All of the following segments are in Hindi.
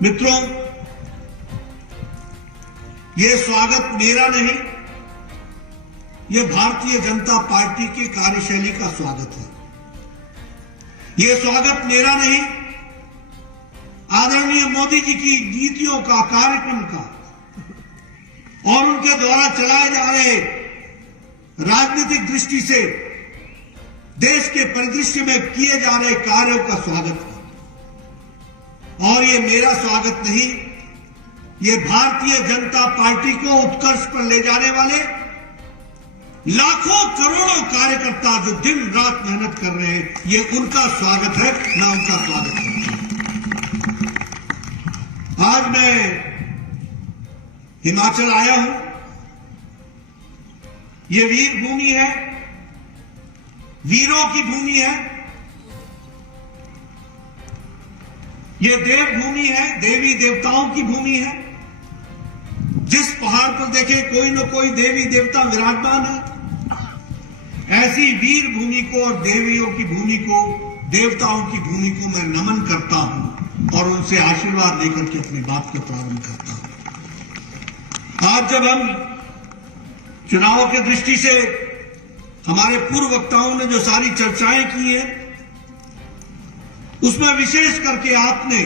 मित्रों, ये स्वागत मेरा नहीं, ये भारतीय जनता पार्टी की कार्यशैली का स्वागत है। ये स्वागत मेरा नहीं, आदरणीय मोदी जी की नीतियों का, कार्यक्रम का और उनके द्वारा चलाए जा रहे राजनीतिक दृष्टि से देश के परिदृश्य में किए जा रहे कार्यों का स्वागत है। और ये मेरा स्वागत नहीं, ये भारतीय जनता पार्टी को उत्कर्ष पर ले जाने वाले लाखों करोड़ों कार्यकर्ता जो दिन रात मेहनत कर रहे हैं, ये उनका स्वागत है, मैं उनका स्वागत करता हूं। आज मैं हिमाचल आया हूं। ये वीर भूमि है, वीरों की भूमि है, ये देवभूमि है, देवी देवताओं की भूमि है। जिस पहाड़ पर देखे कोई न कोई देवी देवता विराजमान है। ऐसी वीर भूमि को और देवियों की भूमि को, देवताओं की भूमि को मैं नमन करता हूं और उनसे आशीर्वाद लेकर के अपनी बात को प्रारंभ करता हूं। आज जब हम चुनाव की दृष्टि से हमारे पूर्व वक्ताओं ने जो सारी चर्चाएं की हैं, उसमें विशेष करके आपने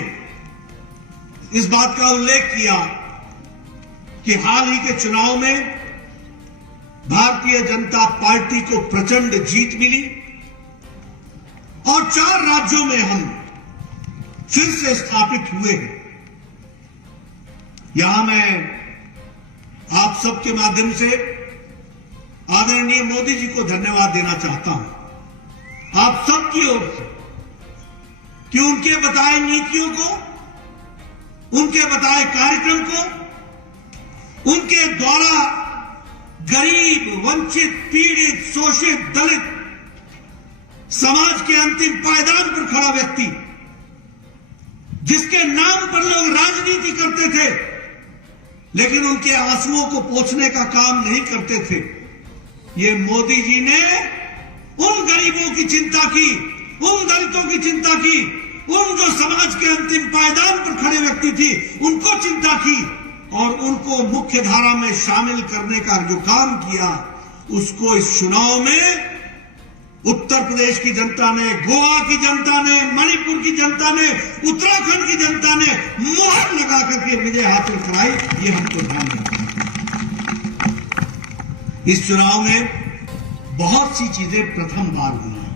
इस बात का उल्लेख किया कि हाल ही के चुनाव में भारतीय जनता पार्टी को प्रचंड जीत मिली और 4 राज्यों में हम फिर से स्थापित हुए हैं। यहां मैं आप सबके माध्यम से आदरणीय मोदी जी को धन्यवाद देना चाहता हूं, आप सबकी ओर से, कि उनके बताए नीतियों को, उनके बताए कार्यक्रम को, उनके द्वारा गरीब, वंचित, पीड़ित, शोषित, दलित, समाज के अंतिम पायदान पर खड़ा व्यक्ति, जिसके नाम पर लोग राजनीति करते थे लेकिन उनके आंसुओं को पोंछने का काम नहीं करते थे, ये मोदी जी ने उन गरीबों की चिंता की, उन दलितों की चिंता की, उन जो समाज के अंतिम पायदान पर खड़े व्यक्ति थी उनको चिंता की और उनको मुख्य धारा में शामिल करने का जो काम किया, उसको इस चुनाव में उत्तर प्रदेश की जनता ने, गोवा की जनता ने, मणिपुर की जनता ने, उत्तराखंड की जनता ने मोहर लगा करके विजय हासिल कराई। ये हमको ध्यान रखना है। इस चुनाव में बहुत सी चीजें प्रथम बार हुई हैं,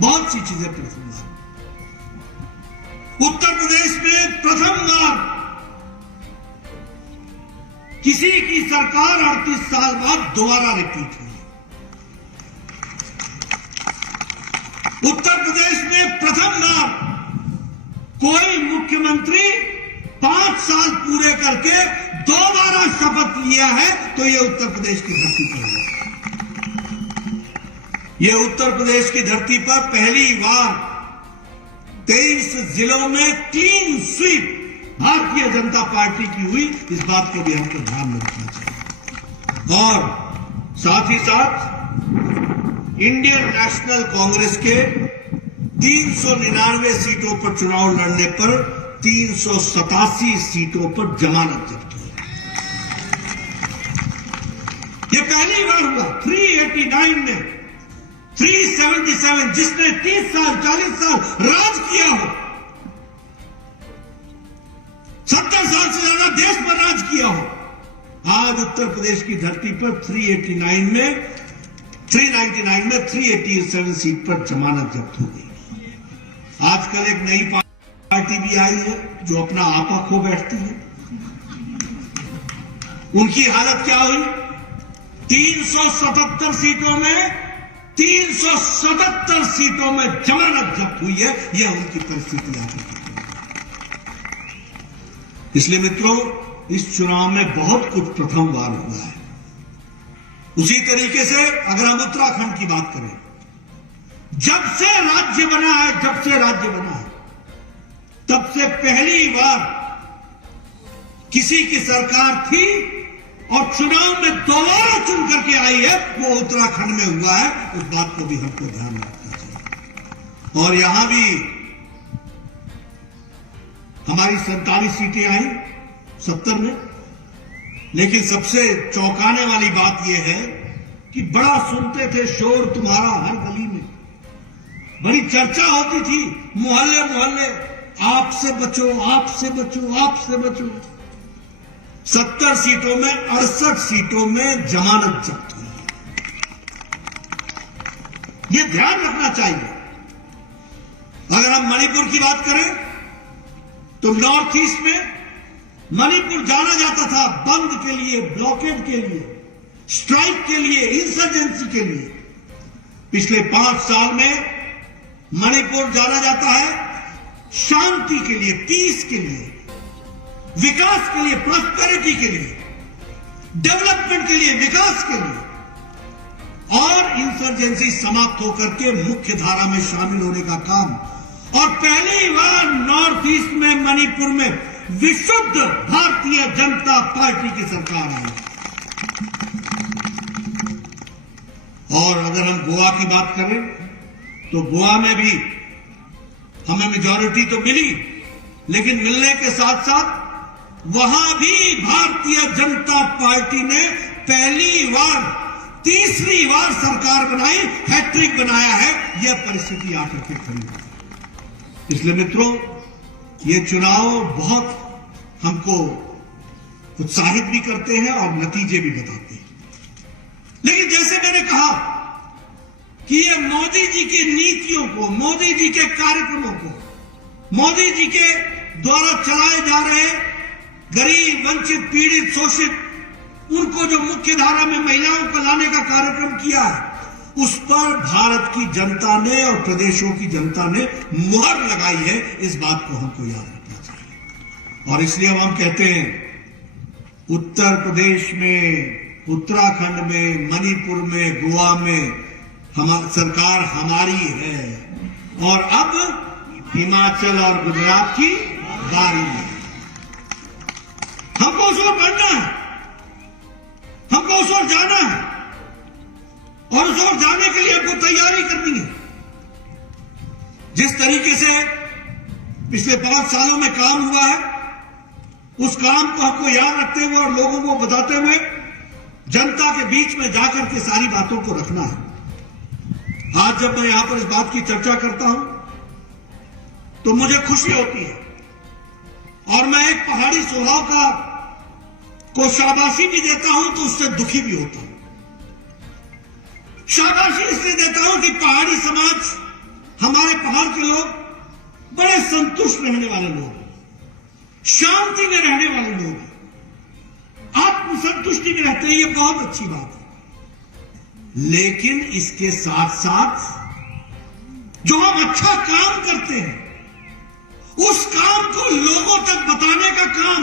बहुत सी चीजें प्रथम बार। उत्तर प्रदेश में प्रथम बार किसी की सरकार 38 साल बाद दोबारा रिपीट हुई। उत्तर प्रदेश में प्रथम बार कोई मुख्यमंत्री 5 साल पूरे करके दोबारा शपथ लिया है, तो यह उत्तर प्रदेश की धरती पर है। यह उत्तर प्रदेश की धरती पर पहली बार 23 जिलों में 3 स्वीप भारतीय जनता पार्टी की हुई। इस बात को भी हमको ध्यान में रखना चाहिए। और साथ ही साथ इंडियन नेशनल कांग्रेस के 399 सीटों पर चुनाव लड़ने पर 387 सीटों पर जमानत जब्त हुई। यह पहली बार हुआ। 389 में 377, जिसने 30 साल 40 साल राज किया हो, 70 साल से ज्यादा देश पर राज किया हो, आज उत्तर प्रदेश की धरती पर 399 में 387 सीट पर जमानत जब्त हो गई। आजकल एक नई पार्टी भी आई है जो अपना आपा खो बैठती है। उनकी हालत क्या हुई? 377 सीटों में 377 सीटों में जमानत जब्त हुई है। यह उनकी परिस्थिति आ गई। इसलिए मित्रों, इस चुनाव में बहुत कुछ प्रथम बार हुआ है। उसी तरीके से अगर हम उत्तराखंड की बात करें, जब से राज्य बना है, तब से पहली बार किसी की सरकार थी और चुनाव में दोबारा चुन करके आई है, वो उत्तराखंड में हुआ है। उस बात को भी हमको ध्यान रखना चाहिए। और यहां भी हमारी 47 सीटें आई 70 में। लेकिन सबसे चौंकाने वाली बात यह है कि बड़ा सुनते थे शोर तुम्हारा हर गली में, बड़ी चर्चा होती थी मोहल्ले मोहल्ले, आपसे बचो, आपसे बचो, आपसे बचो। 70 सीटों में 68 सीटों में जमानत जब्त हुई है। यह ध्यान रखना चाहिए। अगर हम मणिपुर की बात करें तो नॉर्थ ईस्ट में मणिपुर जाना जाता था बंद के लिए, ब्लॉकेड के लिए, स्ट्राइक के लिए, इंसर्जेंसी के लिए। पिछले 5 साल में मणिपुर जाना जाता है शांति के लिए, पीस के लिए, विकास के लिए, प्रॉस्पेरिटी के लिए, डेवलपमेंट के लिए, विकास के लिए, और इंसर्जेंसी समाप्त होकर के मुख्य धारा में शामिल होने का काम। और पहली बार नॉर्थ ईस्ट में मणिपुर में विशुद्ध भारतीय जनता पार्टी की सरकार आई। और अगर हम गोवा की बात करें तो गोवा में भी हमें मेजॉरिटी तो मिली, लेकिन मिलने के साथ साथ वहां भी भारतीय जनता पार्टी ने पहली बार, तीसरी बार सरकार बनाई, हैट्रिक बनाया है। यह परिस्थिति आकर के खड़ी है। इसलिए मित्रों, ये चुनाव बहुत हमको उत्साहित भी करते हैं और नतीजे भी बताते हैं। लेकिन जैसे मैंने कहा कि ये मोदी जी की नीतियों को, मोदी जी के कार्यक्रमों को, मोदी जी के द्वारा चलाए जा रहे गरीब, वंचित, पीड़ित, शोषित, उनको जो मुख्य धारा में महिलाओं को लाने का कार्यक्रम किया है, उस पर भारत की जनता ने और प्रदेशों की जनता ने मुहर लगाई है। इस बात को हमको याद रखना चाहिए। और इसलिए हम कहते हैं, उत्तर प्रदेश में, उत्तराखंड में, मणिपुर में, गोवा में सरकार हमारी है। और अब हिमाचल और गुजरात की बारी है। हमको उस ओर बढ़ना है, हमको उस ओर जाना है, और उस ओर जाने के लिए हमको तैयारी करनी है। जिस तरीके से पिछले 5 सालों में काम हुआ है, उस काम को हमको याद रखते हुए और लोगों को बताते हुए जनता के बीच में जाकर के सारी बातों को रखना है। आज जब मैं यहां पर इस बात की चर्चा करता हूं तो मुझे खुशी होती है, और मैं एक पहाड़ी स्वभाव को शाबाशी भी देता हूं तो उससे दुखी भी होता हूं। शाबाशी इसलिए देता हूं कि पहाड़ी समाज, हमारे पहाड़ के लोग बड़े संतुष्ट रहने वाले लोग, शांति में रहने वाले लोग, आत्मसंतुष्टि में रहते हैं। ये बहुत अच्छी बात है। लेकिन इसके साथ साथ जो हम अच्छा काम करते हैं, उस काम को लोगों तक बताने का काम,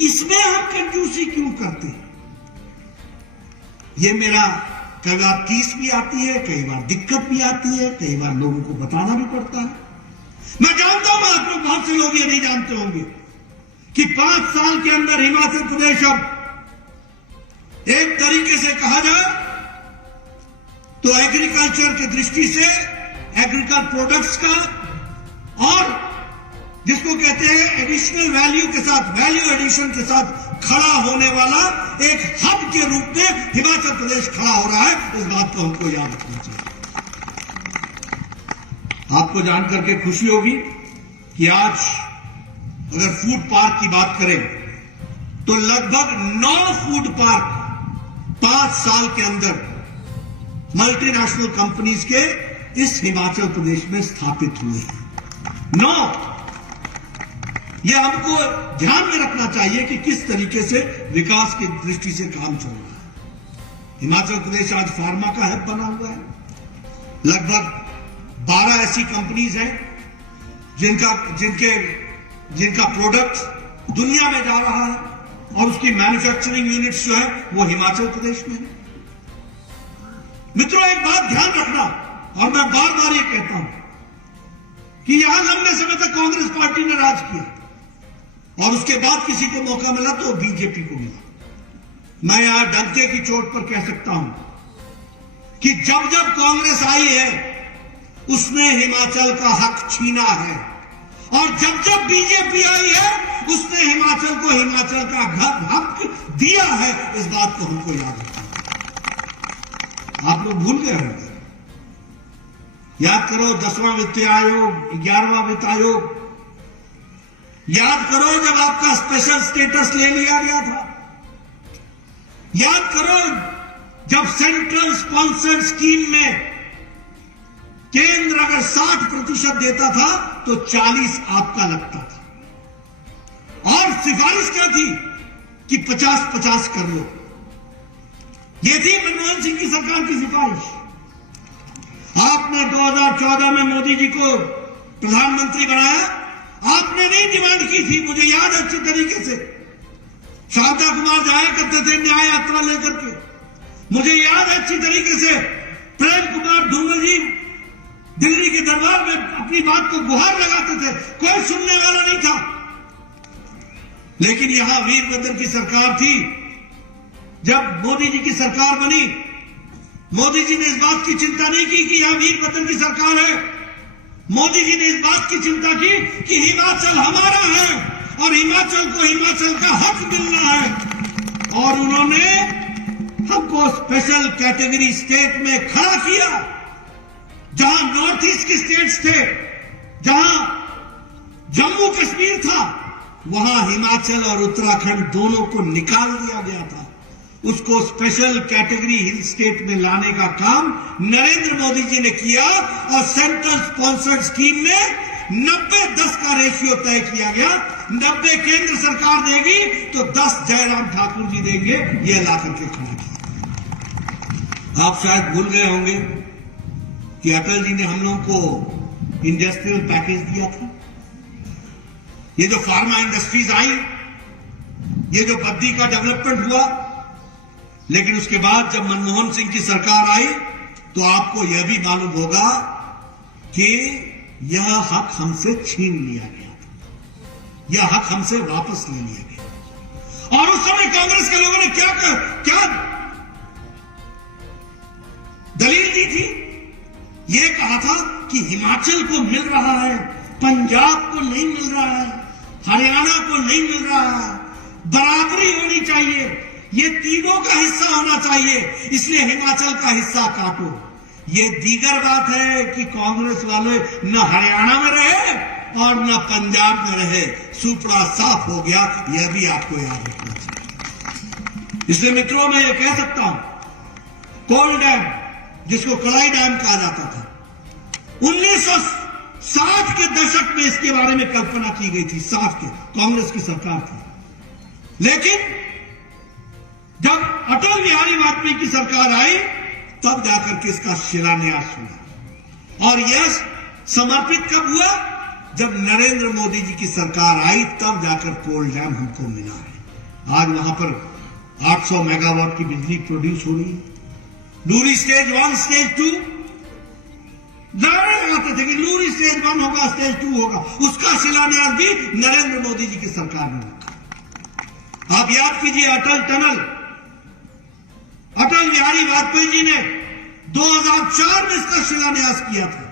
इसमें हम कंजूसी क्यों करते हैं? ये मेरा कई बार टीस भी आती है, कई बार दिक्कत भी आती है, कई बार लोगों को बताना भी पड़ता है। मैं जानता हूं, आप लोग बहुत से लोग ये नहीं जानते होंगे कि 5 साल के अंदर हिमाचल प्रदेश अब एक तरीके से कहा जाए तो एग्रीकल्चर की दृष्टि से, एग्रीकल्चर प्रोडक्ट्स का, और जिसको कहते हैं एडिशनल वैल्यू के साथ, वैल्यू एडिशन के साथ खड़ा होने वाला एक हब के रूप में हिमाचल प्रदेश खड़ा हो रहा है। इस बात को हमको याद रखना चाहिए। आपको जानकर के खुशी होगी कि आज अगर फूड पार्क की बात करें तो लगभग 9 फूड पार्क 5 साल के अंदर मल्टीनेशनल कंपनीज के इस हिमाचल प्रदेश में स्थापित हुए हैं। 9। यह हमको ध्यान में रखना चाहिए कि किस तरीके से विकास की दृष्टि से काम चल रहा है। हिमाचल प्रदेश आज फार्मा का हब बना हुआ है। लगभग 12 ऐसी कंपनीज हैं जिनका प्रोडक्ट दुनिया में जा रहा है, और उसकी मैन्युफैक्चरिंग यूनिट्स जो है वो हिमाचल प्रदेश में है। मित्रों, एक बात ध्यान रखना, और मैं बार बार ये कहता हूं कि यहां लंबे समय तक कांग्रेस पार्टी ने राज किया, और उसके बाद किसी को मौका मिला तो बीजेपी को मिला। मैं यहां डंके की चोट पर कह सकता हूं कि जब जब कांग्रेस आई है, उसने हिमाचल का हक छीना है, और जब जब बीजेपी आई है उसने हिमाचल को हिमाचल का हक दिया है। इस बात को हमको याद रखना। आप लोग भूल गए होंगे। याद करो 10वां वित्त आयोग, 11वां वित्त आयोग। याद करो जब आपका स्पेशल स्टेटस ले लिया गया था। याद करो जब सेंट्रल स्पॉन्सर्ड स्कीम में केंद्र अगर 60% देता था तो 40 आपका लगता था। और सिफारिश क्या थी कि 50-50 कर लो। यह थी मनमोहन सिंह की सरकार की सिफारिश। आपने 2014 में मोदी जी को प्रधानमंत्री बनाया। आपने नहीं डिमांड की थी, मुझे याद है अच्छी तरीके से। शारदा कुमार जाया करते थे न्याय यात्रा लेकर के। मुझे याद है अच्छी तरीके से प्रेम कुमार धूमल जी दिल्ली के दरबार में अपनी बात को गुहार लगाते थे, कोई सुनने वाला नहीं था। लेकिन यहां वीरभद्र की सरकार थी। जब मोदी जी की सरकार बनी, मोदी जी ने इस बात की चिंता नहीं की कि यहां वीरभद्र की सरकार है। मोदी जी ने इस बात की चिंता की कि हिमाचल हमारा है और हिमाचल को हिमाचल का हक मिलना है। और उन्होंने हमको स्पेशल कैटेगरी स्टेट में खड़ा किया। जहां नॉर्थ ईस्ट के स्टेट्स थे, जहां जम्मू कश्मीर था, वहां हिमाचल और उत्तराखंड दोनों को निकाल दिया गया था। उसको स्पेशल कैटेगरी हिल स्टेट में लाने का काम नरेंद्र मोदी जी ने किया और सेंट्रल स्पॉन्सर्ड स्कीम में 90-10 का रेशियो तय किया गया। 90 केंद्र सरकार देगी तो 10 जयराम ठाकुर जी देंगे। ये ला करके खड़ा किया। आप शायद भूल गए होंगे कि अटल जी ने हम लोगों को इंडस्ट्रियल पैकेज दिया था। ये जो फार्मा इंडस्ट्रीज आई, ये जो बद्दी का डेवलपमेंट हुआ, लेकिन उसके बाद जब मनमोहन सिंह की सरकार आई तो आपको यह भी मालूम होगा कि यह हक हमसे छीन लिया गया था। यह हक हमसे वापस ले लिया गया। और उस समय कांग्रेस के लोगों ने क्या दलील दी थी? यह कहा था कि हिमाचल को मिल रहा है, पंजाब को नहीं मिल रहा है, हरियाणा को नहीं मिल रहा है, बराबरी होनी चाहिए, ये तीनों का हिस्सा होना चाहिए, इसलिए हिमाचल का हिस्सा काटो। ये दीगर बात है कि कांग्रेस वाले न हरियाणा में रहे और न पंजाब में रहे। सुपड़ा साफ हो गया। यह भी आपको याद रखना चाहिए। इसलिए मित्रों मैं ये कह सकता हूं, कोल डैम जिसको कलाई डैम कहा जाता था, 1960 के दशक में इसके बारे में कल्पना की गई थी। 60 के कांग्रेस की सरकार थी। लेकिन जब अटल बिहारी वाजपेयी की सरकार आई तब जाकर के इसका शिलान्यास हुआ। और यह समर्पित कब हुआ? जब नरेंद्र मोदी जी की सरकार आई तब जाकर कोल डैम हमको मिला है। आज वहां पर 800 मेगावाट की बिजली प्रोड्यूस हो रही है। लूरी स्टेज 1, स्टेज 2 नारे लगाते थे कि लूरी स्टेज 1 होगा, स्टेज 2 होगा। उसका शिलान्यास भी नरेंद्र मोदी जी की सरकार ने रखा। आप याद कीजिए अटल टनल, अटल बिहारी वाजपेयी जी ने 2004 में इसका शिलान्यास किया था।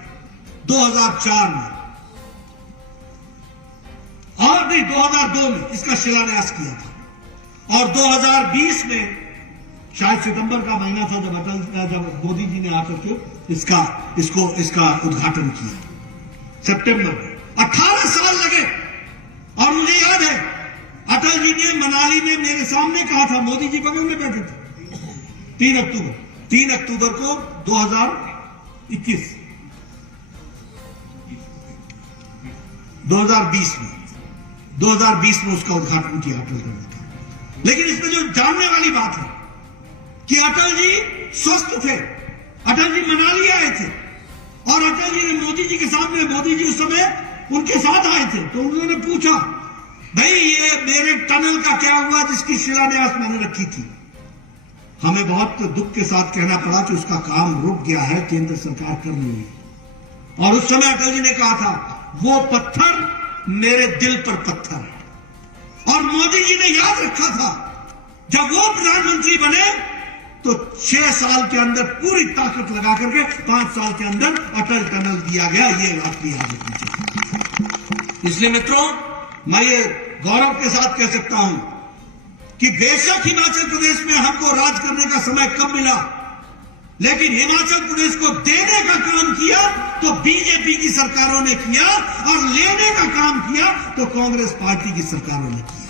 2004 में और नहीं 2002 में इसका शिलान्यास किया था। और 2020 में शायद सितंबर का महीना था जब मोदी जी ने आकर के इसका उद्घाटन किया। सितंबर में 18 साल लगे। और मुझे याद है अटल जी ने मनाली में मेरे सामने कहा था, मोदी जी बगल में बैठे थे। 3 अक्टूबर को 2021 2020 में उसका उद्घाटन किया अटल जी ने। लेकिन इसमें जो जानने वाली बात है कि अटल जी स्वस्थ थे। अटल जी मनाली आए थे और अटल जी ने मोदी जी के सामने, मोदी जी उस समय उनके साथ आए थे, तो उन्होंने पूछा, भाई ये मेरे टनल का क्या हुआ जिसकी शिलान्यास मैंने रखी थी? हमें बहुत दुख के साथ कहना पड़ा कि उसका काम रुक गया है, केंद्र सरकार कर रही है। और उस समय अटल जी ने कहा था, वो पत्थर मेरे दिल पर पत्थर है। और मोदी जी ने याद रखा था, जब वो प्रधानमंत्री बने तो 6 साल के अंदर पूरी ताकत लगा करके 5 साल के अंदर अटल टनल दिया गया। ये बात भी याद रखनी चाहिए। इसलिए मित्रों, मैं ये गौरव के साथ कह सकता हूं कि बेशक हिमाचल प्रदेश में हमको राज करने का समय कम मिला, लेकिन हिमाचल प्रदेश को देने का काम किया तो बीजेपी की सरकारों ने किया, और लेने का काम किया तो कांग्रेस पार्टी की सरकारों ने किया।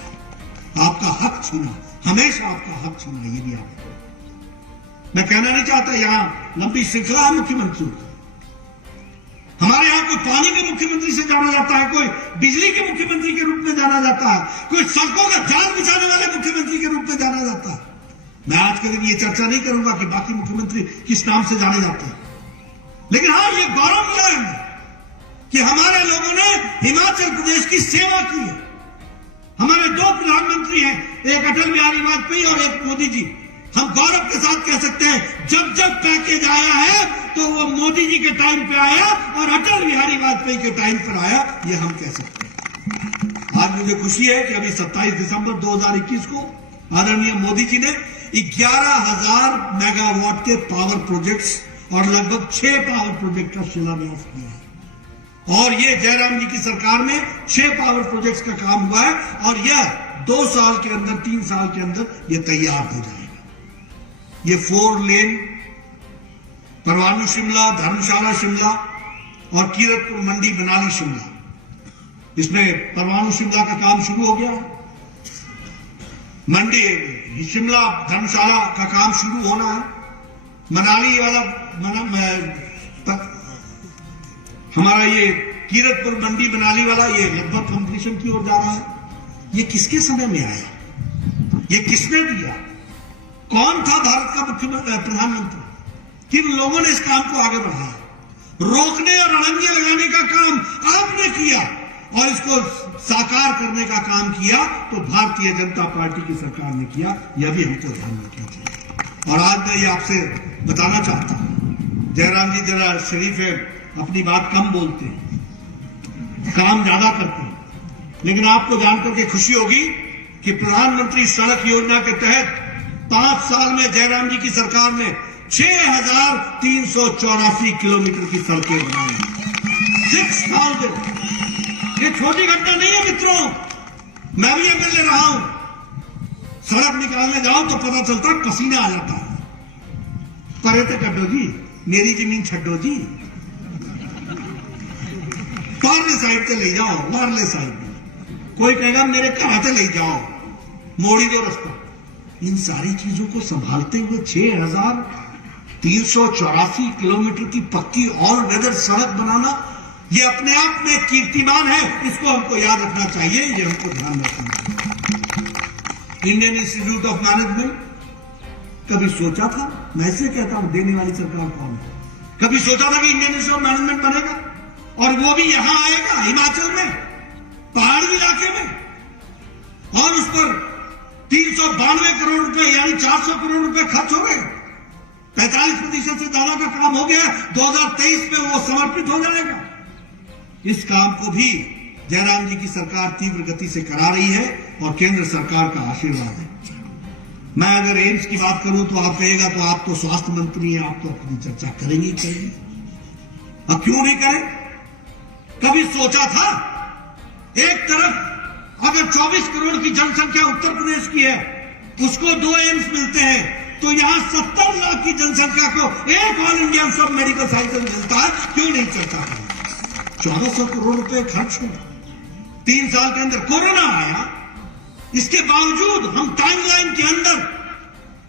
आपका हक छीना, हमेशा आपका हक छीना, ये भी आप, मैं कहना नहीं चाहता यहां लंबी श्रृंखला है मुख्यमंत्रियों की। हमारे यहां कोई पानी के मुख्यमंत्री से जाना जाता है, कोई बिजली के मुख्यमंत्री के रूप में जाना जाता है, कोई सड़कों का जाल बिछाने वाले मुख्यमंत्री के रूप में जाना जाता है। मैं आज के दिन ये चर्चा नहीं करूंगा कि बाकी मुख्यमंत्री किस नाम से जाने जाते हैं, लेकिन हां, ये गौरव मिला है कि हमारे लोगों ने हिमाचल प्रदेश की सेवा की है। हमारे दो प्रधानमंत्री हैं, एक अटल बिहारी वाजपेयी और एक मोदी जी। हम गौरव के साथ कह सकते हैं, जब जब पैकेज आया है तो वो मोदी जी के टाइम पे आया और अटल बिहारी वाजपेयी के टाइम पर आया, ये हम कह सकते हैं। आज मुझे खुशी है कि अभी 27 दिसंबर 2021 को आदरणीय मोदी जी ने 11,000 मेगावाट के पावर प्रोजेक्ट्स और लगभग 6 पावर प्रोजेक्ट का शिलान्यास किया है। और ये जयराम जी की सरकार में 6 पावर प्रोजेक्ट्स का काम हुआ है, और यह 2 साल के अंदर, 3 साल के अंदर यह तैयार हो जाएगा। ये 4 लेन परवाणु शिमला, धर्मशाला शिमला और कीरतपुर मंडी मनाली शिमला, इसमें परवाणु शिमला का काम शुरू हो गया है। मंडी शिमला धर्मशाला का काम शुरू होना है। मनाली वाला हमारा ये कीरतपुर मंडी मनाली वाला ये लगभग कंप्लीशन की ओर जा रहा है। ये किसके समय में आया? ये किसने दिया? कौन था भारत का प्रधानमंत्री? किन लोगों ने इस काम को आगे बढ़ाया? रोकने और अड़ंगे लगाने का काम आपने किया, और इसको साकार करने का काम किया तो भारतीय जनता पार्टी की सरकार ने किया। यह भी हमको ध्यान रखना चाहिए। और आज मैं ये आपसे बताना चाहता हूं, जयराम जी जरा शरीफ है, अपनी बात कम बोलते हैं, काम ज्यादा करते हैं, लेकिन आपको जानकर के खुशी होगी कि प्रधानमंत्री सड़क योजना के तहत 5 साल में जयराम जी की सरकार ने 6,384 किलोमीटर की सड़कें बनाई। 6,000। ये छोटी घटना नहीं है मित्रों। मैं भी एमएलए रहा हूं, सड़क निकालने जाओ तो पता चलता पसीना आ जाता है। परे तो कड्डो जी, मेरी जमीन छड्डो जी, पारले साइड से ले जाओ, वारले साइड। कोई कहेगा मेरे घर से ले जाओ, मोड़ी दो रास्ता। इन सारी चीजों को संभालते हुए 6,384 किलोमीटर की पक्की ऑल वेदर सड़क बनाना, ये अपने आप में कीर्तिमान है। इसको हमको याद रखना चाहिए, ये हमको ध्यान रखना चाहिए। इंडियन इंस्टीट्यूट ऑफ मैनेजमेंट, कभी सोचा था? मैं ऐसे कहता हूं, देने वाली सरकार कौन है? कभी सोचा था कि इंडियन इंस्टीट्यूट ऑफ मैनेजमेंट बनेगा, और वो भी यहां आएगा, हिमाचल में, पहाड़ी इलाके में, और उस पर 392 करोड़ रुपए यानी 400 करोड़ रुपए खर्च हो गए। 45% से ज्यादा का काम हो गया। 2023 में वो समर्पित हो जाएगा। इस काम को भी जयराम जी की सरकार तीव्र गति से करा रही है, और केंद्र सरकार का आशीर्वाद है। मैं अगर एम्स की बात करूं तो आप कहेगा तो आप तो स्वास्थ्य मंत्री हैं, आप तो अपनी चर्चा करेंगे ही करेंगे। अब क्यों नहीं करें? कभी सोचा था? एक तरफ अगर 24 करोड़ की जनसंख्या उत्तर प्रदेश की है, उसको 2 एम्स मिलते हैं, तो यहां 70 लाख की जनसंख्या को एक ऑल इंडिया सब मेडिकल साइकिल मिलता है। क्यों नहीं चलता? 1400 करोड़ रुपए खर्च हुए 3 साल के अंदर। कोरोना आया, इसके बावजूद हम टाइमलाइन के अंदर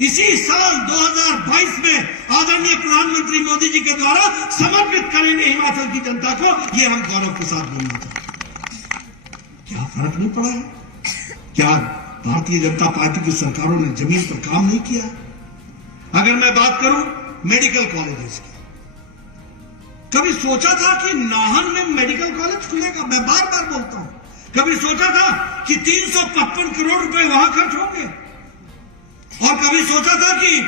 इसी साल 2022 में आदरणीय प्रधानमंत्री मोदी जी के द्वारा समर्पित करेंगे हिमाचल की जनता को। यह हम गौरव के साथ बोलना चाहते हैं। क्या फर्क नहीं पड़ा है? क्या भारतीय जनता पार्टी की सरकारों ने जमीन पर काम नहीं किया? अगर मैं बात करूं मेडिकल कॉलेजेस की, कभी सोचा था कि नाहन में मेडिकल कॉलेज खुलेगा? मैं बार बार बोलता हूं, कभी सोचा था कि 355 करोड़ रुपए वहां खर्च होंगे? और कभी सोचा था कि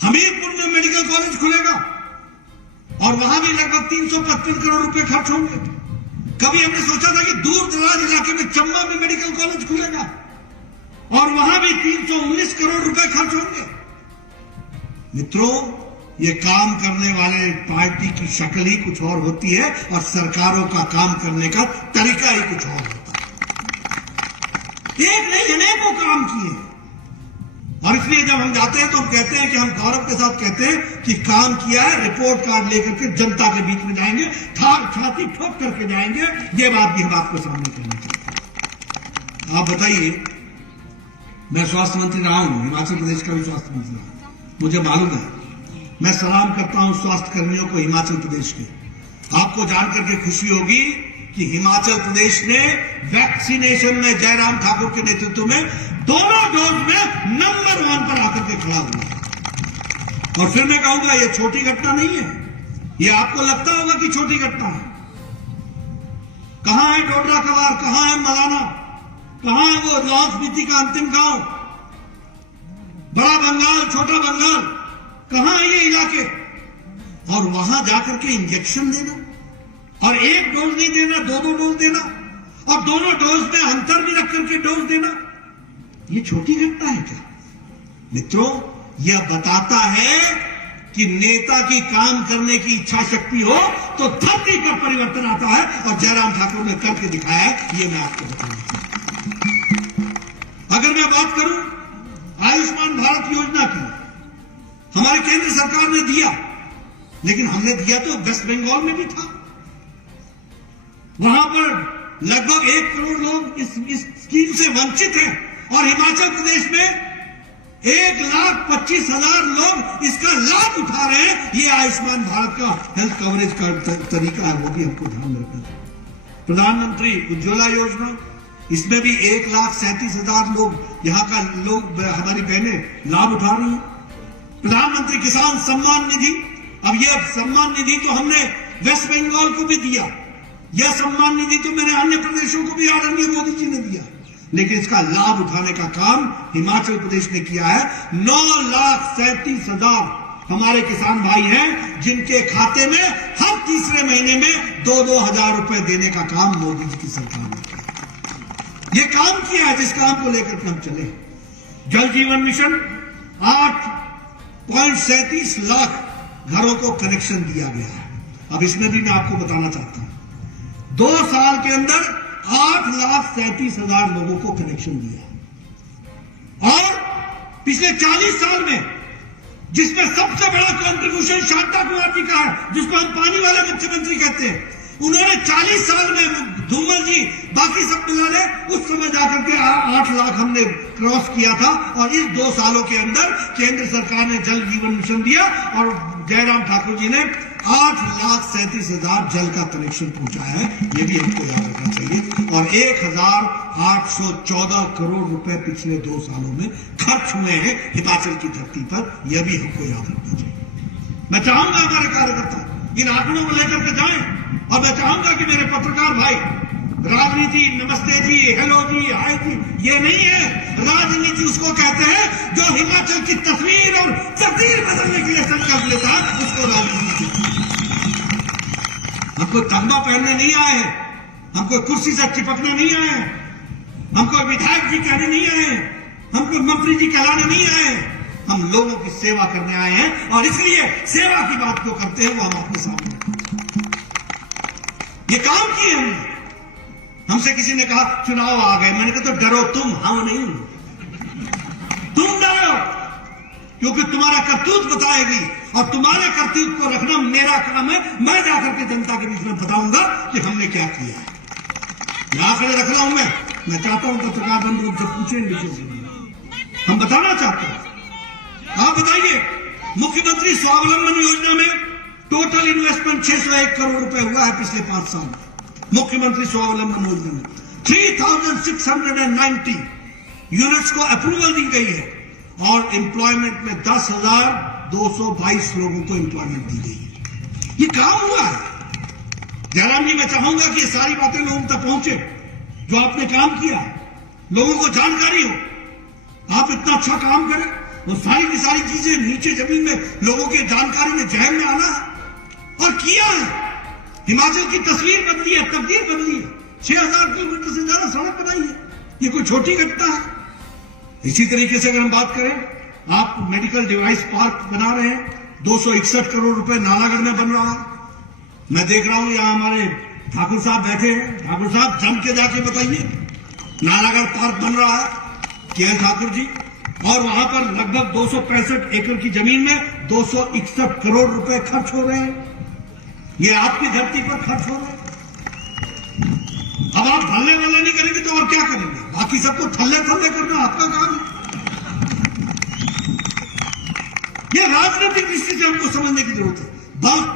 हमीरपुर में मेडिकल कॉलेज खुलेगा और वहां भी लगभग 355 करोड़ रुपए खर्च होंगे? कभी हमने सोचा था कि दूर दराज इलाके में चंबा में मेडिकल कॉलेज खुलेगा और वहां भी 319 करोड़ रुपए खर्च होंगे? मित्रों, ये काम करने वाले पार्टी की शक्ल ही कुछ और होती है और सरकारों का काम करने का तरीका ही कुछ और होता है। एक नहीं अनेकों काम किए, और इसलिए जब हम जाते हैं तो हम कहते हैं कि हम गौरव के साथ कहते हैं कि काम किया है, रिपोर्ट कार्ड लेकर के जनता के बीच में जाएंगे, ठाक छाती ठोक करके जाएंगे। ये बात भी हम आपको सामने करनी चाहिए। आप बताइए, मैं स्वास्थ्य मंत्री रहा हूं, हिमाचल प्रदेश का भी स्वास्थ्य मंत्री रहा हूं, मुझे मालूम है। मैं सलाम करता हूं स्वास्थ्य कर्मियों को हिमाचल प्रदेश के। आपको जानकर के खुशी होगी कि हिमाचल प्रदेश ने वैक्सीनेशन में जयराम ठाकुर के नेतृत्व में दोनों डोज में नंबर 1 पर आकर के खड़ा हुआ। और फिर मैं कहूंगा ये छोटी घटना नहीं है। ये आपको लगता होगा कि छोटी घटना है। कहां है डोडरा कवार, कहां है मलाना, कहां है वो लाहौल स्पीति का अंतिम गांव, बड़ा बंगाल, छोटा बंगाल, कहां है ये इलाके? और वहां जाकर के इंजेक्शन देना, और एक डोज नहीं देना, दो डोज देना, और दोनों डोज में अंतर भी रख करके डोज देना, ये छोटी घटना है क्या? मित्रों, यह बताता है कि नेता की काम करने की इच्छा शक्ति हो तो धरती पर परिवर्तन आता है, और जयराम ठाकुर ने करके दिखाया है। ये मैं आपको बताऊंगा। अगर मैं बात करूं आयुष्मान भारत योजना की, हमारे केंद्र सरकार ने दिया, लेकिन हमने दिया तो वेस्ट बंगाल में भी था। वहां पर लगभग 1 करोड़ लोग इस स्कीम से वंचित हैं, और हिमाचल प्रदेश में 1,25,000 लोग इसका लाभ उठा रहे हैं। ये आयुष्मान भारत का हेल्थ कवरेज का तरीका है, वो भी हमको ध्यान में रखना है। प्रधानमंत्री उज्ज्वला योजना, इसमें भी 1,37,000 लोग, यहां का लोग, हमारी बहनें लाभ उठा रही हैं। प्रधानमंत्री किसान सम्मान निधि, अब यह सम्मान निधि तो हमने वेस्ट बंगाल को भी दिया, यह सम्मान निधि तो मैंने अन्य प्रदेशों को भी आदरणीय मोदी जी ने दिया, लेकिन इसका लाभ उठाने का काम हिमाचल प्रदेश ने किया है। 9,37,000 हमारे किसान भाई हैं जिनके खाते में हर तीसरे महीने में 2-2 हजार रुपए देने का काम मोदी जी की सरकार ने किया। यह काम किया है जिस काम को लेकर के हम चले। जल जीवन मिशन, 8.37 लाख घरों को कनेक्शन दिया गया है। अब इसमें भी मैं आपको बताना चाहता हूं, 2 साल के अंदर 8,37,000 लोगों को कनेक्शन दिया, और पिछले 40 साल में जिसमें सबसे बड़ा कंट्रीब्यूशन शांता कुमार जी का है, जिसको हम पानी वाले मुख्यमंत्री कहते हैं, उन्होंने 40 साल में, धूमल जी बाकी सब मिला ले, उस समय जाकर के 8 लाख हमने क्रॉस किया था, और इस 2 सालों के अंदर केंद्र सरकार ने जल जीवन मिशन दिया, और जयराम ठाकुर जी ने 8,37,000 जल का कनेक्शन पहुंचाया है। ये भी हमको याद रखना चाहिए। और 1,814 करोड़ रुपए पिछले 2 सालों में खर्च हुए हैं हिमाचल की धरती पर। यह भी हमको याद रखना चाहिए। मैं चाहूंगा हमारे कार्यकर्ता इन आंकड़ों को लेकर के जाएं, और मैं चाहूंगा कि मेरे पत्रकार भाई, राजनीति नमस्ते जी, हेलो जी, हाय जी, ये नहीं है। राजनीति उसको कहते हैं जो हिमाचल की तस्वीर और तकदीर बदलने के लिए संकल्प लेता है, उसको राजनीति। हमको तगमा पहनने नहीं आए हैं, हमको कुर्सी से चिपकने नहीं आए हैं, हमको विधायक जी कहने नहीं आए हैं, हमको मंत्री जी कहलाने नहीं आए हैं। हम लोगों की सेवा करने आए हैं, और इसलिए सेवा की बात जो करते हैं वो हम आपके सामने ये काम किए हमने। हमसे किसी ने कहा चुनाव आ गए, मैंने कहा तो डरो तुम, हम नहीं। तुम डरो, क्योंकि तुम्हारा करतूत बताएगी, और तुम्हारे करतूत को रखना मेरा काम है। मैं जाकर के जनता के बीच में बताऊंगा कि हमने क्या किया है। यहां खड़े रख रहा हूं मैं चाहता हूं पत्रकार बंधु उनसे पूछें, हम बताना चाहते हैं। आप बताइए, मुख्यमंत्री स्वावलंबन योजना में टोटल इन्वेस्टमेंट 601 करोड़ रुपए हुआ है पिछले 5 साल में। मुख्यमंत्री स्वावलंबन योजना में 3,690 यूनिट्स को अप्रूवल दी गई है, और एम्प्लॉयमेंट में 10,222 लोगों को एम्प्लॉयमेंट दी गई है। ये काम हुआ है। जयराम जी, मैं चाहूंगा कि ये सारी बातें लोगों तक पहुंचे, जो आपने काम किया, लोगों को जानकारी हो। आप इतना अच्छा काम करें, वो सारी की सारी चीजें नीचे जमीन में लोगों के जानकारी में, जहन में आना है, और किया है। हिमाचल की तस्वीर बदली है, तकदीर बदली है। 6,000 किलोमीटर से ज्यादा सड़क बनाई है। ये कोई छोटी घटना है। इसी तरीके से अगर हम बात करें, आप मेडिकल डिवाइस पार्क बना रहे हैं, 261 करोड़ रुपए नालागढ़ में बन रहा है। मैं देख रहा हूं यहां हमारे ठाकुर साहब बैठे हैं। ठाकुर साहब जम के जाके बताइए, नालागढ़ पार्क बन रहा है के ठाकुर जी, और वहां पर लगभग 265 एकड़ की जमीन में 261 करोड़ रुपए खर्च हो रहे हैं। ये आपकी धरती पर खर्च हो रहे हैं। अब आप भल्ले वल्ले नहीं करेंगे तो और क्या करेंगे? बाकी सबको थल्ले थल्ले करना आपका काम है। ये राजनीतिक दृष्टि से हमको समझने की जरूरत है। बल्क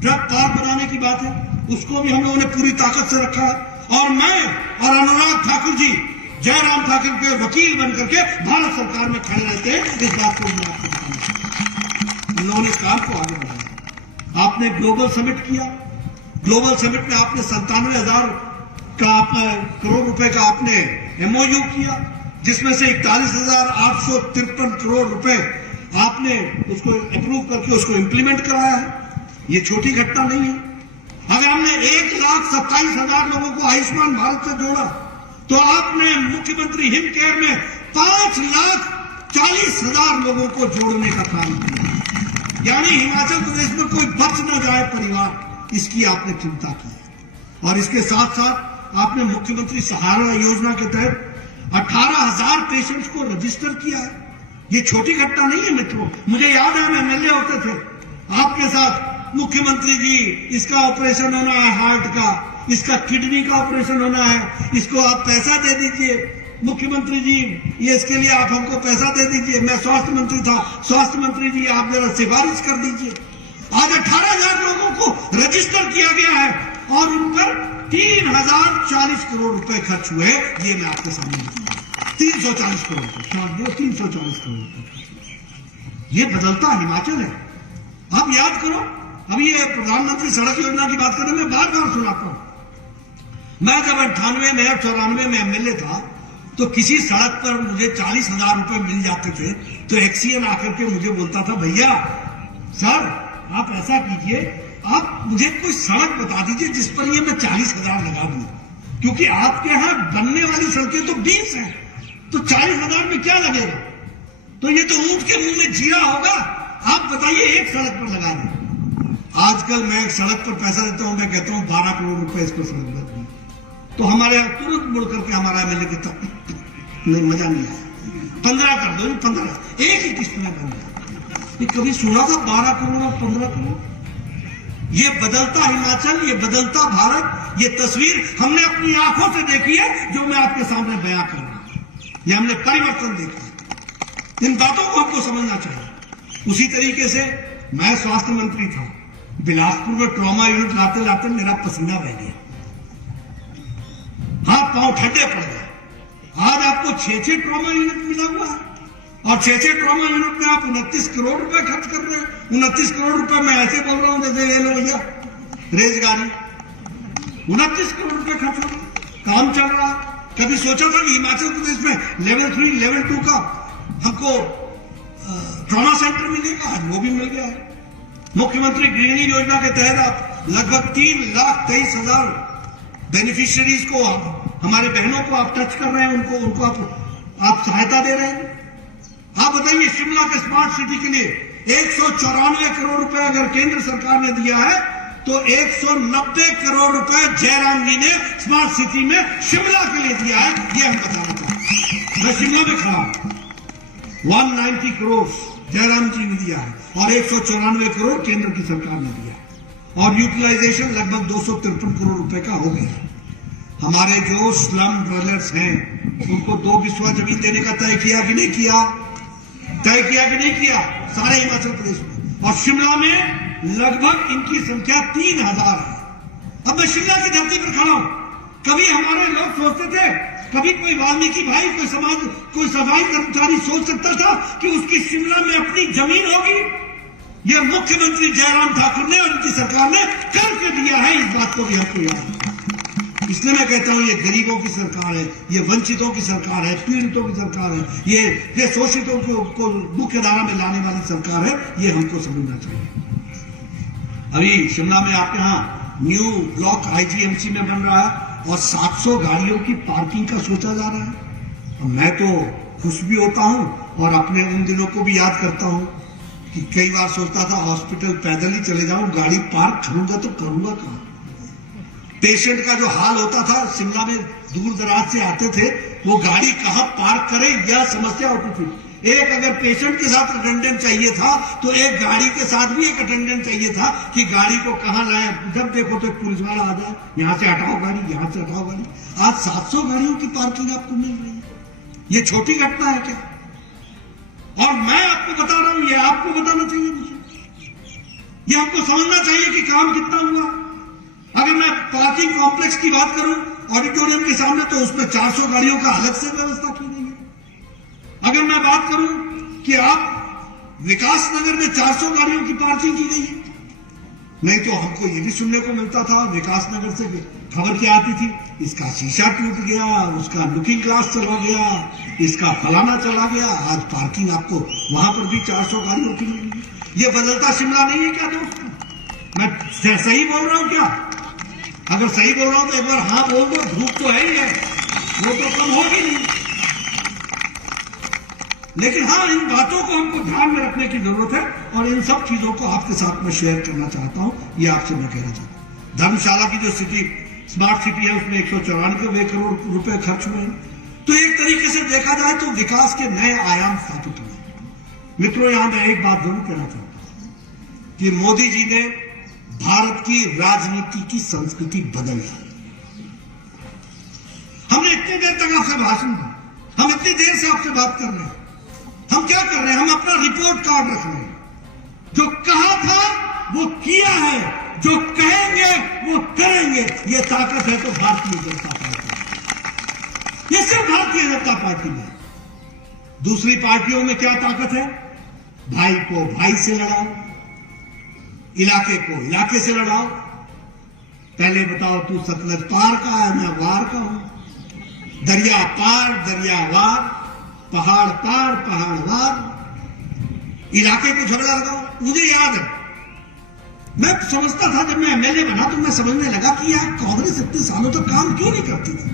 ड्रग पार्क बनाने की बात है, उसको भी हम लोगों ने पूरी ताकत से रखा है। और मैं और अनुराग ठाकुर जी जयराम ठाकुर के वकील बनकर के भारत सरकार में खड़े रहते हैं। इस बात को उन्होंने काम को आगे बढ़ाया। आपने ग्लोबल समिट किया। ग्लोबल समिट में आपने 97,000 करोड़ रुपए का आपने एमओयू किया, जिसमें से 41,853 करोड़ रुपए आपने उसको अप्रूव करके उसको इंप्लीमेंट कराया है। ये छोटी घटना नहीं है। अगर हमने 1,27,000 लोगों को आयुष्मान भारत से जोड़ा, तो आपने मुख्यमंत्री हिम केयर में 5,40,000 लोगों को जोड़ने का काम किया। यानी हिमाचल प्रदेश में कोई बच न जाए परिवार, इसकी आपने चिंता की है। और इसके साथ साथ आपने मुख्यमंत्री सहारा योजना के तहत 18,000 पेशेंट्स को रजिस्टर किया है। ये छोटी घटना नहीं है मित्रों। मुझे याद है हम एमएलए होते थे आपके साथ, मुख्यमंत्री जी इसका ऑपरेशन होना है, हार्ट का, इसका किडनी का ऑपरेशन होना है, इसको आप पैसा दे दीजिए। मुख्यमंत्री जी ये इसके लिए आप हमको पैसा दे दीजिए। मैं स्वास्थ्य मंत्री था, स्वास्थ्य मंत्री जी आप जरा सिफारिश कर दीजिए। आज 18,000 लोगों को रजिस्टर किया गया है और उन पर 3,040 करोड़ रुपए खर्च हुए। ये मैं आपके सामने 340 करोड़ रुपए, 340 करोड़ रुपए। ये बदलता हिमाचल है। आप याद करो, अभी ये प्रधानमंत्री सड़क योजना की बात करने में बार बार सुनाता हूं। मैं जब 98 में 94 में एमएलए था, तो किसी सड़क पर मुझे 40,000 रुपए मिल जाते थे, तो एक्सीएन आकर के मुझे बोलता था, भैया सर आप ऐसा कीजिए, आप मुझे कोई सड़क बता दीजिए जिस पर ये मैं 40,000 लगा दूं, क्योंकि आपके यहां बनने वाली सड़कें तो 20 हैं, तो 40,000 में क्या लगेगा? तो ये तो ऊंट के मुंह में जीरा होगा। आप बताइए एक सड़क पर लगा दें। आजकल मैं एक सड़क पर पैसा देता हूं, मैं कहता हूं 12 करोड़ रुपए इस पर सड़क बन, तो हमारे यहां तुरंत मुड़ करके हमारा एमएलए कहता नहीं मजा नहीं आया, 15 कर दो, 15 एक ही किस्त में बन गया। ये कभी सुना था 12 करोड़ और 15 करोड़? ये बदलता हिमाचल, ये बदलता भारत, ये तस्वीर हमने अपनी आंखों से देखी है, जो मैं आपके सामने बयां कर रहा हूं। ये हमने परिवर्तन देखा। इन बातों को हमको समझना चाहिए। उसी तरीके से मैं स्वास्थ्य मंत्री था, बिलासपुर में ट्रॉमा यूनिट लाते लाते मेरा पसीना बह गया, हाथ पांव ठंडे पड़ गए। आज आपको 6 ट्रॉमा यूनिट मिला हुआ है, और 6 ट्रॉमा यूनिट में आप 29 करोड़ रुपए खर्च कर रहे हैं। 29 करोड़ रुपए मैं ऐसे बोल रहा हूं जैसे ये लो भैया रेज गाड़ी, 29 करोड़ रुपए खर्च हो रहा, काम चल रहा। कभी सोचा था कि हिमाचल प्रदेश में लेवल 3 लेवल 2 का हमको ट्रॉमा सेंटर मिलेगा? आज वो भी मिल गया है। मुख्यमंत्री गृहिणी योजना के तहत आप लगभग 3,23,000 बेनिफिशियरीज को, हमारे बहनों को आप टच कर रहे हैं, उनको आप सहायता दे रहे हैं। आप बताइए, शिमला के स्मार्ट सिटी के लिए 194 करोड़ रुपए अगर केंद्र सरकार ने दिया है, तो 190 करोड़ रुपए जयराम जी ने स्मार्ट सिटी में शिमला के लिए दिया है। यह हम बताना चाहते हैं। मैं शिमला में खड़ा हूं, 190 करोड़ जयराम जी ने दिया है और 194 करोड़ केंद्र की सरकार ने दिया है, और यूटिलाइजेशन लगभग 253 करोड़ रुपए का हो गया। हमारे जो स्लम डवेलर्स हैं, उनको 2 बिस्वा जमीन देने का तय किया कि नहीं किया? तय किया कि नहीं किया? सारे हिमाचल प्रदेश में। और शिमला में लगभग इनकी संख्या 3,000 है। अब मैं शिमला की धरती पर खड़ा हूं। कभी हमारे लोग सोचते थे, कभी कोई वाल्मीकि भाई, कोई सफाई कर्मचारी सोच सकता था कि उसकी शिमला में अपनी जमीन होगी? यह मुख्यमंत्री जयराम ठाकुर ने और उनकी सरकार ने करके दिया है। इस बात को भी हमको याद है। इसलिए मैं कहता हूं, ये गरीबों की सरकार है, ये वंचितों की सरकार है, पीड़ितों की सरकार है, ये शोषितों को मुख्य धारा में लाने वाली सरकार है। ये हमको समझना चाहिए। अभी शिमला में आपके यहाँ न्यू ब्लॉक आईजीएमसी में बन रहा है, और 700 गाड़ियों की पार्किंग का सोचा जा रहा है। और मैं तो खुश भी होता हूं और अपने उन दिनों को भी याद करता हूं कि कई बार सोचता था हॉस्पिटल पैदल ही चले जाऊं, गाड़ी पार्क करूंगा तो करूंगा कहां। पेशेंट का जो हाल होता था, शिमला में दूर दराज से आते थे, वो गाड़ी कहां पार्क करें यह समस्या होती थी। एक अगर पेशेंट के साथ अटेंडेंट चाहिए था तो एक गाड़ी के साथ भी एक अटेंडेंट चाहिए था कि गाड़ी को कहां लाए। जब देखो तो पुलिस वाला आ जाए, यहां से हटाओ गाड़ी, यहां से हटाओ गाड़ी। आज 700 गाड़ियों की पार्किंग आपको मिल रही है। ये छोटी घटना है क्या? और मैं आपको बता रहा हूं, ये आपको बताना चाहिए मुझे, ये आपको समझना चाहिए कि काम कितना हुआ। अगर मैं पार्किंग कॉम्प्लेक्स की बात करूं ऑडिटोरियम के सामने, तो उसमें 400 गाड़ियों का अलग से व्यवस्था की गई है। अगर मैं बात करूं कि आप विकास नगर में 400 गाड़ियों की पार्किंग की गई है, नहीं तो हमको ये भी सुनने को मिलता था विकास नगर से खबर क्या आती थी, इसका शीशा टूट गया, उसका लुकिंग ग्लास चला गया, इसका फलाना चला गया। आज पार्किंग आपको वहां पर भी 400 गाड़ियों की मिलेगी। ये बदलता शिमला नहीं है क्या दोस्तों? मैं सही बोल रहा हूं क्या? अगर सही बोल रहा हूं तो एक बार हाँ बोल दो। धूप तो है ही है, वो तो कम होगी नहीं। लेकिन हाँ, इन बातों को हमको ध्यान में रखने की जरूरत है और इन सब चीजों को आपके साथ में शेयर करना चाहता हूं। ये आपसे मैं कहना चाहता हूं, धर्मशाला की जो सिटी स्मार्ट सिटी है उसमें 194 करोड़ रुपए खर्च हुए हैं। तो एक तरीके से देखा जाए तो विकास के नए आयाम स्थापित हुए। मित्रों, यहां मैं एक बात जरूर कहना चाहता हूं कि मोदी जी ने भारत की राजनीति की संस्कृति बदल डाली। हमने इतनी देर तक आपसे भाषण दिया, हम इतनी देर से आपसे बात कर रहे हैं, हम क्या कर रहे हैं? हम अपना रिपोर्ट कार्ड रख रहे हैं। जो कहा था वो किया है, जो कहेंगे वो करेंगे। ये ताकत है तो भारतीय जनता पार्टी, ये सिर्फ भारतीय जनता पार्टी में। दूसरी पार्टियों में क्या ताकत है? भाई को भाई से लड़ाओ, इलाके को इलाके से लड़ाओ। पहले बताओ तू सतलज पार का है, मैं वार का हूं। दरिया पार दरिया वार, पहाड़ पार पहाड़ वार, इलाके को झगड़ा लगाओ। मुझे याद है, मैं समझता था जब मैं एमएलए बना तो मैं समझने लगा कि यार कांग्रेस इतने सालों तक काम क्यों नहीं करती थी।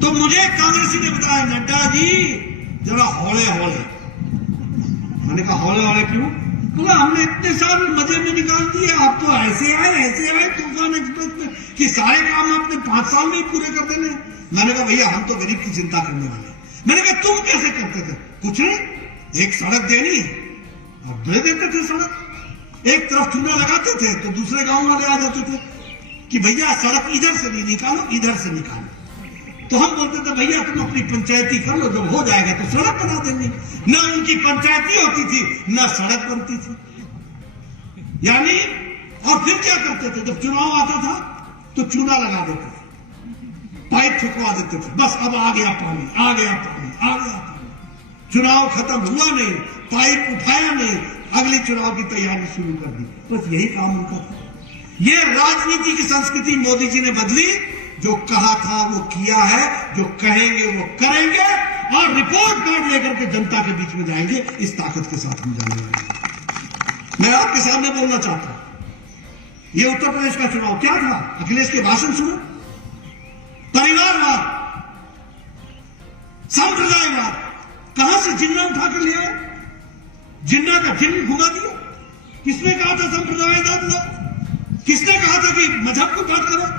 तो मुझे कांग्रेसी ने बताया, नड्डा जी जरा हौले हौले। मैंने कहा हौले हौले क्यों? बोला हमने इतने साल मजे में निकाल दिए, आप तो ऐसे आए तूफान एक्सप्रेस में कि सारे काम आपने 5 साल में ही पूरे कर देने। मैंने कहा भैया हम तो गरीब की चिंता करने वाले हैं। मैंने कहा तुम कैसे करते थे? कुछ नहीं, एक सड़क देनी और दे देते थे सड़क। एक तरफ चूना लगाते थे तो दूसरे गांव वाले आ जाते थे कि भैया सड़क इधर से नहीं निकालो, इधर से निकालो। तो हम बोलते थे भैया तुम अपनी पंचायती कर लो, जब हो जाएगा तो सड़क बना देंगे। न उनकी पंचायती होती थी न सड़क बनती थी। यानी और फिर क्या करते थे? जब चुनाव आता था तो चूना लगा देते थे, पाइप छुपवा देते थे, बस अब आ गया पानी, आ गया पानी, आ गया पानी। चुनाव खत्म हुआ नहीं, पाइप उठाया नहीं, अगले चुनाव की तैयारी शुरू कर दी। बस यही काम उनका था। ये राजनीति की संस्कृति मोदी जी ने बदली। जो कहा था वो किया है, जो कहेंगे वो करेंगे और रिपोर्ट कार्ड लेकर के जनता के बीच में जाएंगे। इस ताकत के साथ हम जाने वाले। मैं आपके सामने बोलना चाहता हूं, ये उत्तर प्रदेश का चुनाव क्या था? अखिलेश के भाषण सुनो, परिवारवाद, संप्रदायवाद, कहां से जिन्ना उठा कर लिया? जिन्ना का चिन्ह घुमा दिया। किसने कहा था संप्रदायवाद लो? किसने कहा था कि मजहब को बात करो?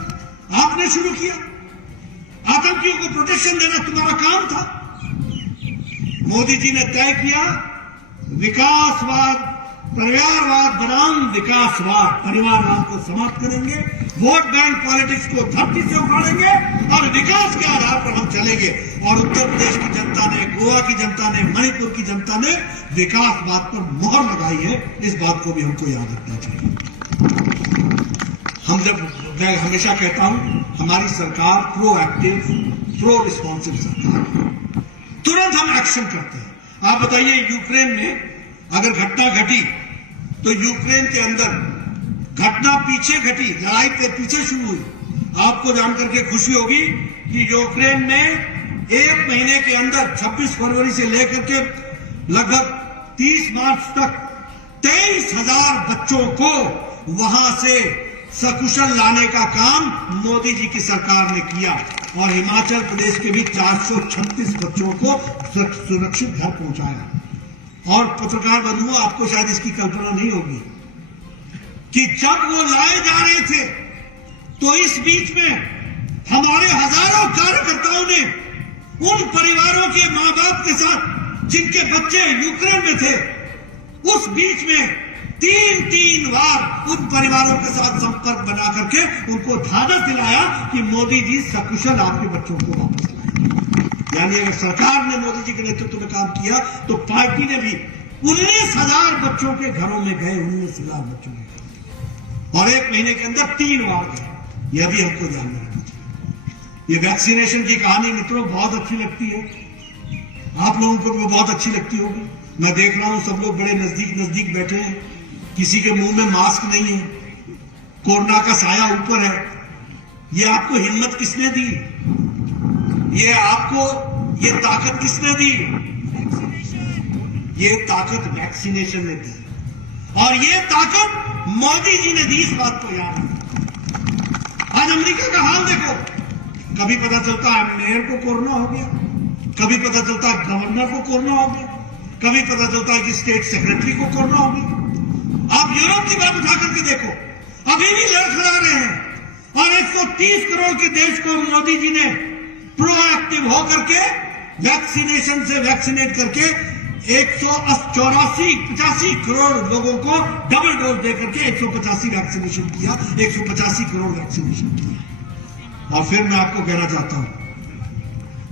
आपने शुरू किया। आतंकियों को प्रोटेक्शन देना तुम्हारा काम था। मोदी जी ने तय किया विकासवाद, परिवारवाद बनाम विकासवाद, परिवारवाद को समाप्त करेंगे, वोट बैंक पॉलिटिक्स को धरती से उखाड़ेंगे और विकास के आधार पर हम चलेंगे। और उत्तर प्रदेश की जनता ने, गोवा की जनता ने, मणिपुर की जनता ने विकासवाद पर मोहर लगाई है। इस बात को भी हमको याद रखना चाहिए। मैं हमेशा कहता हूं हमारी सरकार प्रोएक्टिव, प्रो रिस्पॉन्सिव सरकार है। तुरंत हम एक्शन करते हैं। आप बताइए, यूक्रेन में अगर घटना घटी तो यूक्रेन के अंदर घटना पीछे घटी, लड़ाई के पीछे शुरू हुई। आपको जानकर के खुशी होगी कि यूक्रेन में 1 महीने के अंदर 26 फरवरी से लेकर के लगभग 30 मार्च तक 23,000 बच्चों को वहां से सकुशल लाने का काम मोदी जी की सरकार ने किया। और हिमाचल प्रदेश के भी 436 बच्चों को सुरक्षित घर पहुंचाया। और पत्रकार बंधुओं, आपको शायद इसकी कल्पना नहीं होगी कि जब वो लाए जा रहे थे तो इस बीच में हमारे हजारों कार्यकर्ताओं ने उन परिवारों के मां बाप के साथ जिनके बच्चे यूक्रेन में थे, उस बीच में 3 बार उन परिवारों के साथ संपर्क बना करके उनको धादस दिलाया कि मोदी जी सकुशल आपके बच्चों को वापस लाएंगे। यानी अगर सरकार ने मोदी जी के नेतृत्व में काम किया तो पार्टी ने भी 19,000 बच्चों के घरों में गए, 19,000 बच्चों के घरों, और 1 महीने के अंदर 3 बार गए। यह भी हमको ध्यान में रखना चाहिए। ये वैक्सीनेशन की कहानी मित्रों बहुत अच्छी लगती है, आप लोगों को भी बहुत अच्छी लगती होगी। मैं देख रहा हूं सब लोग बड़े नजदीक बैठे हैं, किसी के मुंह में मास्क नहीं है, कोरोना का साया ऊपर है। ये आपको हिम्मत किसने दी? ये आपको ये ताकत किसने दी? ये ताकत वैक्सीनेशन ने दी, और ये ताकत मोदी जी ने दी। इस बात को याद रखना। आज अमेरिका का हाल देखो, कभी पता चलता है मेयर को कोरोना हो गया, कभी पता चलता है गवर्नर को कोरोना हो गया, कभी पता चलता है कि स्टेट सेक्रेटरी को कोरोना हो गया। आप यूरोप की बात उठा करके देखो, अभी भी लड़खड़ा रहे हैं, और 130 करोड़ के देश को मोदी जी ने प्रोएक्टिव होकर के वैक्सीनेशन से वैक्सीनेट करके 185 करोड़ लोगों को डबल डोज देकर के 185 वैक्सीनेशन किया, 185 करोड़ वैक्सीनेशन किया। और फिर मैं आपको कहना चाहता हूं,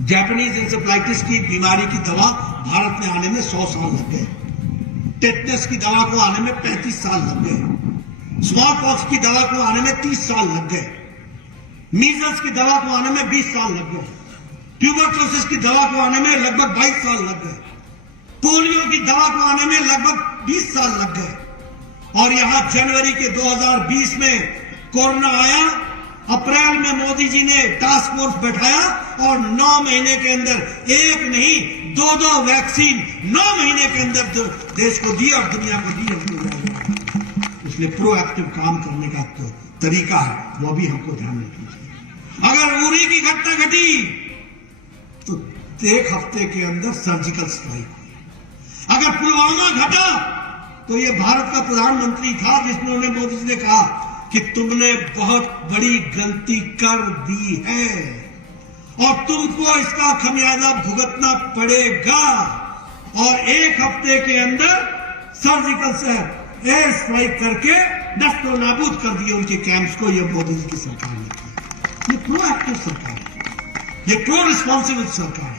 जापानीज इंसेफ्लाइटिस की बीमारी की दवा भारत में आने में 100 साल लग गए, टेटनस की दवा को आने में 35 साल लग गए, स्मॉल पॉक्स की दवा को आने में 30 साल लग गए, मीजल्स की दवा को आने में 20 साल लग गए, ट्यूबरक्लोसिस की दवा को आने में लगभग 22 साल लग गए, पोलियो की दवा को आने में लगभग 20 साल लग गए। और यहां जनवरी के 2020 में कोरोना आया, अप्रैल में मोदी जी ने टास्क फोर्स बैठाया और 9 महीने के अंदर एक नहीं 2 वैक्सीन 9 महीने के अंदर देश को दी और दुनिया को दी। इसलिए प्रोएक्टिव काम करने का तो तरीका है, वो भी हमको ध्यान रखना चाहिए। अगर उरी की घटना घटी तो 1 हफ्ते के अंदर सर्जिकल स्ट्राइक हुई। अगर पुलवामा घटा तो ये भारत का प्रधानमंत्री था जिसने मोदी जी ने कहा कि तुमने बहुत बड़ी गलती कर दी है और तुमको इसका खमियाजा भुगतना पड़ेगा। और 1 हफ्ते के अंदर सर्जिकल से एयर स्ट्राइक करके नष्ट नाबूद कर दिए उनके कैंप्स को। यह मोदी जी की सरकार ने किया। ये प्रोएक्टिव सरकार है, ये प्रो रिस्पॉन्सिबल सरकार है।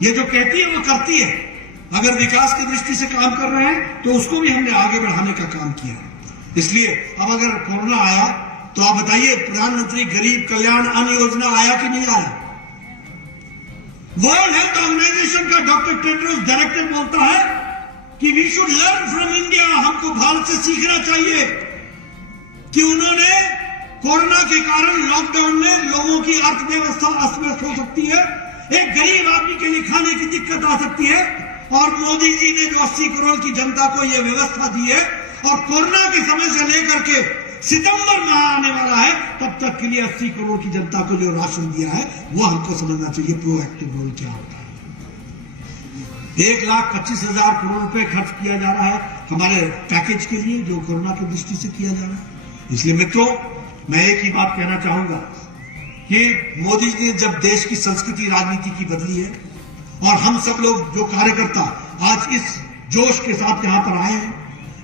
ये जो कहती है वो करती है। अगर विकास की दृष्टि से काम कर रहे हैं तो उसको भी हमने आगे बढ़ाने का काम किया। इसलिए अब अगर कोरोना आया तो आप बताइए, प्रधानमंत्री गरीब कल्याण अन्न योजना आया कि नहीं आया? वर्ल्ड हेल्थ ऑर्गेनाइजेशन का डॉक्टर टेड्रोस डायरेक्टर बोलता है कि we should learn from India, हमको भारत से सीखना चाहिए कि उन्होंने कोरोना के कारण लॉकडाउन में लोगों की अर्थव्यवस्था अस्त व्यस्त हो सकती है, एक गरीब आदमी के लिए खाने की दिक्कत आ सकती है, और मोदी जी ने जो 80 करोड़ की जनता को यह व्यवस्था दी है और कोरोना के समय से लेकर के सितंबर माह आने वाला है तब तक के लिए 80 करोड़ की जनता को जो राशन दिया है वो हमको समझना चाहिए प्रोएक्टिव रोल क्या होता है। 1,25,000 करोड़ रुपए खर्च किया जा रहा है हमारे पैकेज के लिए जो कोरोना की दृष्टि से किया जा रहा है। इसलिए मित्रों, मैं एक ही बात कहना चाहूंगा कि मोदी जी ने जब देश की संस्कृति राजनीति की बदली है और हम सब लोग जो कार्यकर्ता आज इस जोश के साथ यहां पर आए हैं,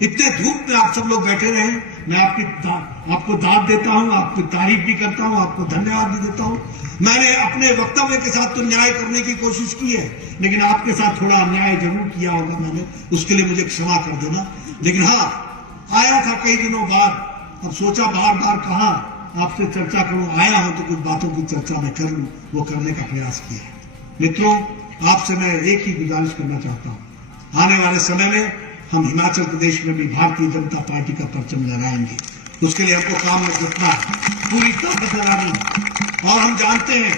इतने धूप में आप सब लोग बैठे रहे, मैं आपको दाद देता हूं, आपकी तारीफ भी करता हूं, आपको धन्यवाद भी देता हूं। मैंने अपने वक्तव्य के साथ तो न्याय करने की कोशिश की है, लेकिन आपके साथ थोड़ा अन्याय जरूर किया होगा मैंने, उसके लिए मुझे क्षमा कर देना। लेकिन हाँ, आया था कई दिनों बाद, अब सोचा बार बार कहां आपसे चर्चा करूं, आया हूं तो कुछ बातों की चर्चा मैं कर लूं, वो करने का प्रयास किया। मित्रों, आपसे मैं एक ही गुजारिश करना चाहता हूं, आने वाले समय में हम हिमाचल प्रदेश में भी भारतीय जनता पार्टी का परचम लहराएंगे। उसके लिए हमको काम में जुटना है, पूरी ताकत लगानी है। और हम जानते हैं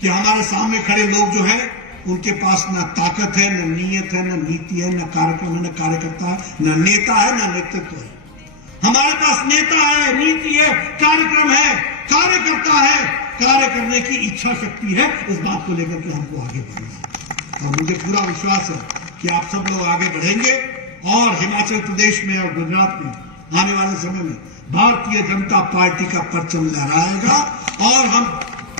कि हमारे सामने खड़े लोग जो हैं उनके पास न ताकत है, न नीयत है, न नीति है, न कार्यक्रम है, न कार्यकर्ता है, न नेता है, न नेतृत्व है। हमारे पास नेता है, नीति है, कार्यक्रम है, कार्यकर्ता है, कार्य करने की इच्छा शक्ति है। इस बात को लेकर के हमको आगे बढ़ना है और मुझे पूरा विश्वास है कि आप सब लोग आगे बढ़ेंगे और हिमाचल प्रदेश में और गुजरात में आने वाले समय में भारतीय जनता पार्टी का परचम लहराएगा और हम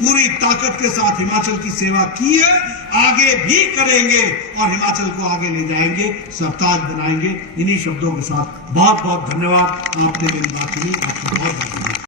पूरी ताकत के साथ हिमाचल की सेवा की है, आगे भी करेंगे और हिमाचल को आगे ले जाएंगे, सरताज बनाएंगे। इन्हीं शब्दों के साथ बहुत बहुत धन्यवाद। आपने मेरी बात सुनी, आपको बहुत बहुत धन्यवाद।